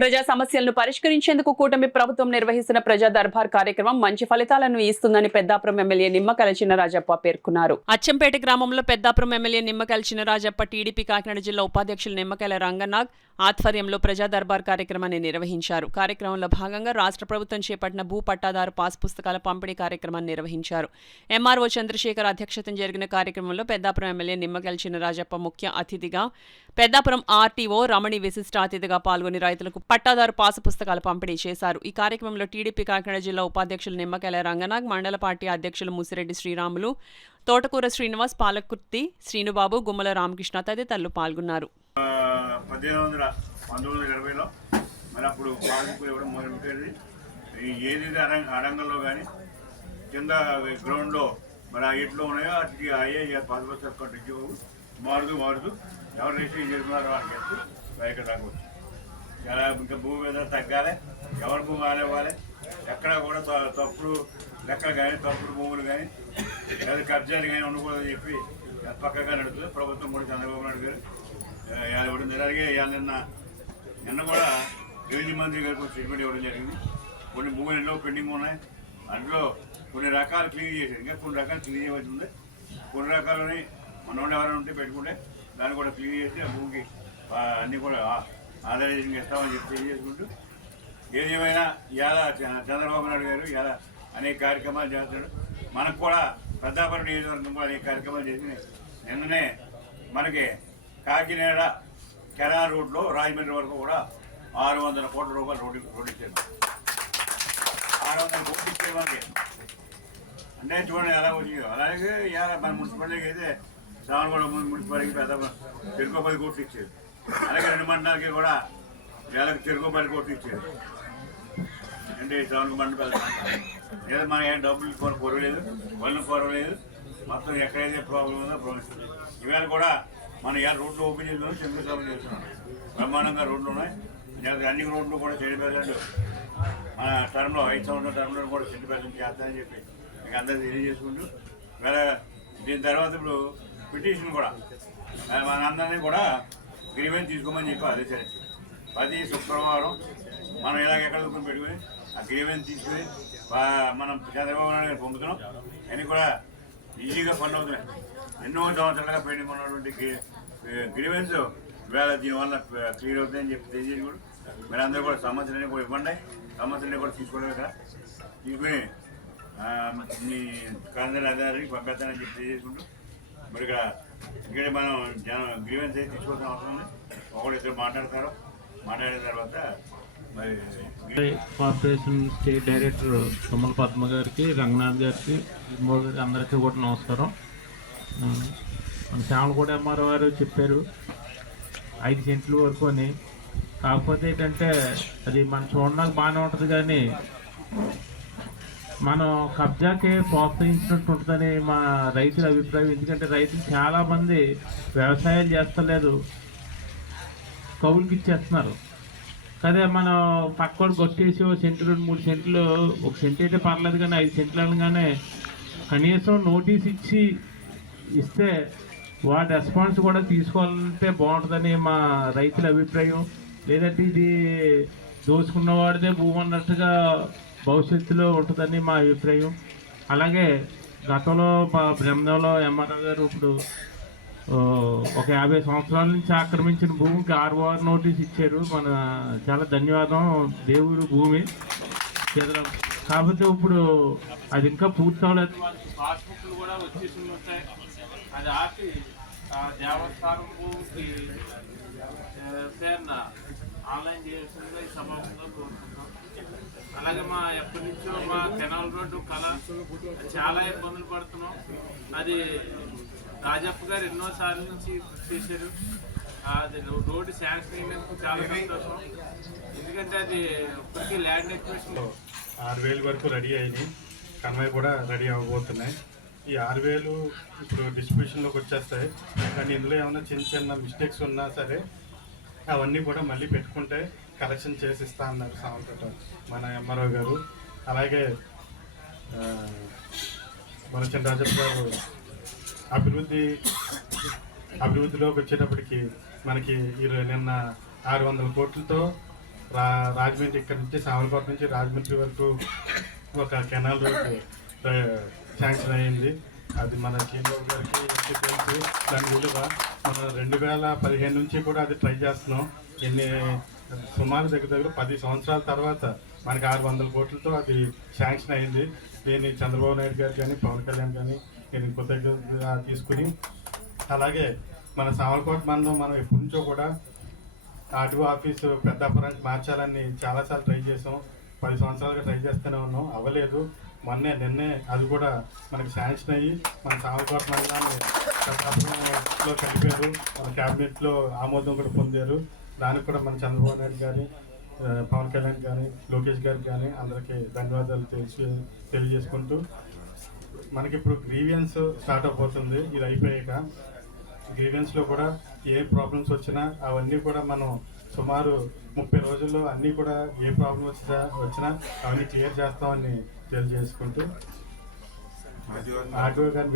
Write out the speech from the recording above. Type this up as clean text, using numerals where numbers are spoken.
ప్రజా సమస్యలను పరిష్కరించేందుకు కూటమి ప్రభుత్వం నిర్వహిస్తున్న ప్రజా దర్బార్ కార్యక్రమం మంచి ఫలితాలను ఇస్తుందని పెద్దాపురం ఎమ్మెల్యే నిమ్మకల చినరాజప్ప పేర్కొన్నారు. అచ్చంపేట గ్రామంలో పెద్దాపురం ఎమ్మెల్యే నిమ్మకల చినరాజప్ప టీడీపీ కాకినాడ జిల్లా ఉపాధ్యక్షులు నిమ్మకల రంగనాగ్ ఆధ్వర్యంలో ప్రజా దర్బార్ కార్యక్రమాన్ని నిర్వహించారు. కార్యక్రమంలో భాగంగా రాష్ట్ర ప్రభుత్వం చేపట్టిన భూ పట్టాదారు పాస్ పుస్తకాల పంపిణీ కార్యక్రమాన్ని నిర్వహించారు. ఎంఆర్ఓ చంద్రశేఖర్ అధ్యక్షతన జరిగిన కార్యక్రమంలో పెద్దాపురం ఎమ్మెల్యే నిమ్మకల చినరాజప్ప ముఖ్య అతిథిగా, పెద్దాపురం ఆర్టీఓ రమణి విశిష్ట అతిథిగా పాల్గొని రైతులకు పట్టాదారు పాసు పుస్తకాలు పంపిణీ చేశారు. ఈ కార్యక్రమంలో టీడీపీ కాకినాడ జిల్లా ఉపాధ్యక్షులు నిమ్మకల రంగనాగ్, మండల పార్టీ అధ్యక్షులు ముసిరెడ్డి శ్రీరాములు, తోటకూర శ్రీనివాస్, పాలకుర్తి శ్రీనుబాబు, గుమ్మల రామకృష్ణ తదితరులు పాల్గొన్నారు. 1920లో మరి అప్పుడు పాలకులు ఇవ్వడం మొదలుపెట్టేది. ఏదైతే అరంగంలో కానీ కింద గ్రౌండ్లో మరి ఆ ఎట్లో ఉన్నాయో వాటికి అయ్యే పాస్ పుస్తకాలు కట్టించి మారుతూ ఎవరు రిజిస్ట్రేషన్ చేసుకున్నారో వాళ్ళకి చెప్తూ ఇక్కడ రాకపోవచ్చు. చాలా ఇంకా భూమి మీద తగ్గాలి, ఎవరి భూమి ఆలేవాలి, ఎక్కడ కూడా తప్పుడు లెక్కలు కానీ తప్పుడు భూములు కానీ లేదా కబ్జాలు కానీ ఉండకూడదని చెప్పి పక్కగా నడుస్తుంది ప్రభుత్వం. కూడా చంద్రబాబు నాయుడు గారు ఇవ్వడం జరిగే నిన్న కూడా రెవెన్యూ మంత్రి గారికి స్టేట్మెంట్ ఇవ్వడం జరిగింది. కొన్ని భూములు ఎన్నో పెండింగ్ ఉన్నాయి, అందులో కొన్ని రకాలు క్లీన్ చేశారు, ఇంకా కొన్ని రకాలు క్లీన్ చేయవలసి ఉంది. కొన్ని రకాలని మనోళ్ళు ఎవరైనా ఉంటే పెట్టుకుంటే దాన్ని కూడా క్లీన్ చేసి ఆ భూమికి అన్నీ కూడా ఆధారంగా ఇస్తామని చెప్పి తెలియజేసుకుంటూ, ఏదేమైనా ఇవాళ చంద్రబాబు నాయుడు గారు ఇవాళ అనేక కార్యక్రమాలు చేస్తాడు. మనకు కూడా పెద్దాపురం నియోజకవర్గం కూడా అనేక కార్యక్రమాలు చేసి నిన్ననే మనకి కాకినాడ కెనాల్ రోడ్లో రాజమండ్రి వరకు కూడా 600 కోట్ల రూపాయలు రోడ్డు ఇచ్చారు. 600 కోట్లు ఇచ్చారు మనకి. అంటే చూడండి ఎలా వచ్చిందో. అలాగే ఇవాళ మన మున్సిపాలిటీకి అయితే శ్రావణగూడ మున్సిపాలిటీకి పెద్దాపురం చెరుకు 10 కోట్లు ఇచ్చారు. అలాగే 2 మండలాలకి కూడా వేళకి చెరుకు 10 కోట్లు ఇచ్చారు. అంటే శ్రావణగూడ మండలం లేదా మన ఏం డబ్బులు కొరవలేదు, వాళ్ళని కొరవలేదు. మొత్తం ఎక్కడైతే ప్రాబ్లం ఉందో ప్రాబ్లమ్స్ ఇవాళ కూడా మనం ఇవాళ రోడ్లు ఓపెన్ చేస్తున్నాం, శంకుస్థాపన చేస్తున్నాం. బ్రహ్మాండంగా రోడ్లు ఉన్నాయి. అన్ని రోడ్లు కూడా 10% మన టర్మ్లో 5 సంవత్సరాల టర్మ్లో కూడా 10% చేస్తామని చెప్పి మీకు అందరూ తెలియజేసుకుంటూ, వేరే దీని తర్వాత ఇప్పుడు పిటిషన్ కూడా మనందరినీ కూడా గ్రీవెన్స్ తీసుకోమని చెప్పి ఆదేశాలు. ప్రతి శుక్రవారం మనం ఇలాగ ఎక్కడ దుఃఖం పెట్టుకుని ఆ గ్రీవెన్స్ తీసుకుని మనం చంద్రబాబు నాయుడు గారు పంపుతున్నాం. అన్నీ కూడా ఈజీగా పని అవుతున్నాయి. ఎన్నో సంవత్సరాలుగా పెండింగ్ ఉన్నటువంటి గ్రీవెన్స్ వేళ దీనివల్ల క్లియర్ అవుతుందని చెప్పి తెలియజేసి కూడా మీరు అందరూ కూడా సమస్యలన్నీ కూడా ఇవ్వండి. సమస్యలన్నీ కూడా తీసుకోవడం కదా తీసుకుని మీ కార్యాలయ అధికారికి పంపిస్తానని చెప్పి తెలియజేసుకుంటూ, మరి ఇక్కడ మనం గ్రీవెన్స్ అయితే తీసుకోవాల్సిన అవసరం ఉంది. ఒకళ్ళిద్దరు మాట్లాడతారు. మాట్లాడిన తర్వాత మరి corporation state director Tummala Padma గారికి, రంగనాథ్ గారికి, అందరికీ కూడా నమస్కారం. మన శ్యామల కూడా ఎంఆర్ఓ గారు చెప్పారు 5 సెంట్లు వరకు అని. కాకపోతే ఏంటంటే అది మనం చూడడానికి బాగానే ఉంటుంది, కానీ మనం కబ్జాకి ప్రోత్సహించినట్టు ఉంటుందని మా రైతుల అభిప్రాయం. ఎందుకంటే రైతులు చాలామంది వ్యవసాయాలు చేస్తలేదు, కౌలుకి ఇచ్చేస్తున్నారు. అదే మనం పక్కన కొట్టేసి 1 సెంటు 2-3 సెంట్లు, 1 సెంటు అయితే పర్లేదు, కానీ 5 సెంట్లు అనగానే కనీసం నోటీస్ ఇస్తే వాటి రెస్పాన్స్ కూడా తీసుకోవాలంటే బాగుంటుందని మా రైతుల అభిప్రాయం. లేదంటే ఇది దోచుకున్న వాడిదే భూమి అన్నట్టుగా భవిష్యత్తులో ఉంటుందని మా అభిప్రాయం. అలాగే గతంలో బ్రహ్మలో ఎంఆర్ఓ గారు ఇప్పుడు ఒక 50 సంవత్సరాల నుంచి ఆక్రమించిన భూమికి 6 నోటీస్ ఇచ్చారు. మన చాలా ధన్యవాదం. దేవుడు భూమి కాకపోతే ఇప్పుడు అది ఇంకా పూర్తి అవ్వలేదు. పాస్బుక్లు కూడా వచ్చేసి ఉంటాయి. అది ఆపి దేవస్థానం భూమికి పేరున ఆన్లైన్ చేయాల్సిందిగా ఈ సమావేశంలో కోరుకుంటాం. అలాగే ఎప్పటి నుంచో మా కెనాల్ రోడ్డు కళ చాలా ఇబ్బందులు పడుతున్నాం. అది రాజప్ప గారు ఎన్నోసార్లు నుంచి చేశారు. అది రోడ్డు శాంక్షన్ అయినందుకు చాలా సంతోషం. ఎందుకంటే అది ఇప్పటికీ ల్యాండ్ ఎక్విజిషన్ 6,000 వరకు రెడీ అయినాయి. కన్వై కూడా రెడీ అవ్వబోతున్నాయి. ఈ 6,000 ఇప్పుడు డిస్ట్రిబ్యూషన్లోకి వచ్చేస్తాయి. కానీ ఇందులో ఏమైనా చిన్న మిస్టేక్స్ ఉన్నా సరే అవన్నీ కూడా మళ్ళీ పెట్టుకుంటే కరెక్షన్ చేసి ఇస్తా అన్నారు సామంతట మన ఎంఆర్ఓ గారు. అలాగే మన చినరాజప్ప గారు అభివృద్ధిలోకి వచ్చేటప్పటికి మనకి నిన్న 600 కోట్లతో రాజమండ్రి ఇక్కడ నుంచి సామలకోట నుంచి రాజమండ్రి వరకు ఒక కెనాల్ రోడ్ శాంక్షన్ అయ్యింది. అది మన చంద్రబాబు గారికి తెలుసు. దాని విలువ మనం 2015 నుంచి కూడా అది ట్రై చేస్తున్నాం. సుమారు దగ్గర 10 సంవత్సరాల తర్వాత మనకి 600 కోట్లతో అది శాంక్షన్ అయింది. దీన్ని చంద్రబాబు నాయుడు గారు కానీ పవన్ కళ్యాణ్ కానీ నేను కృతజ్ఞతగా తీసుకుని, అలాగే మన సామలకోట మనం ఎప్పటి నుంచో కూడా ఆర్టీఓ ఆఫీసు పెద్దాపురానికి మార్చాలని చాలాసార్లు ట్రై చేసాం. 10 సంవత్సరాలుగా ట్రై చేస్తూనే ఉన్నాం, అవ్వలేదు. నిన్నే అది కూడా మనకి శాంక్షన్ అయ్యి మన సామలకోట మండలాన్ని పెద్దాపురంలో కలిపారు. మన క్యాబినెట్లో ఆమోదం కూడా పొందారు. దానికి కూడా మన చంద్రబాబు నాయుడు గారి, పవన్ కళ్యాణ్ కానీ, లోకేష్ గారికి కానీ అందరికీ ధన్యవాదాలు తెలియజేసుకుంటూ, మనకి ఇప్పుడు గ్రీవియన్స్ స్టార్ట్ అయిపోతుంది. ఇది అయిపోయాక గ్రీవియన్స్లో కూడా ఏ ప్రాబ్లమ్స్ వచ్చినా అవన్నీ కూడా మనం సుమారు 30 రోజుల్లో అన్నీ కూడా ఏ ప్రాబ్లం వచ్చినా అవన్నీ క్లియర్ చేస్తామని తెలియజేసుకుంటూ ఆర్టీఓ గారిని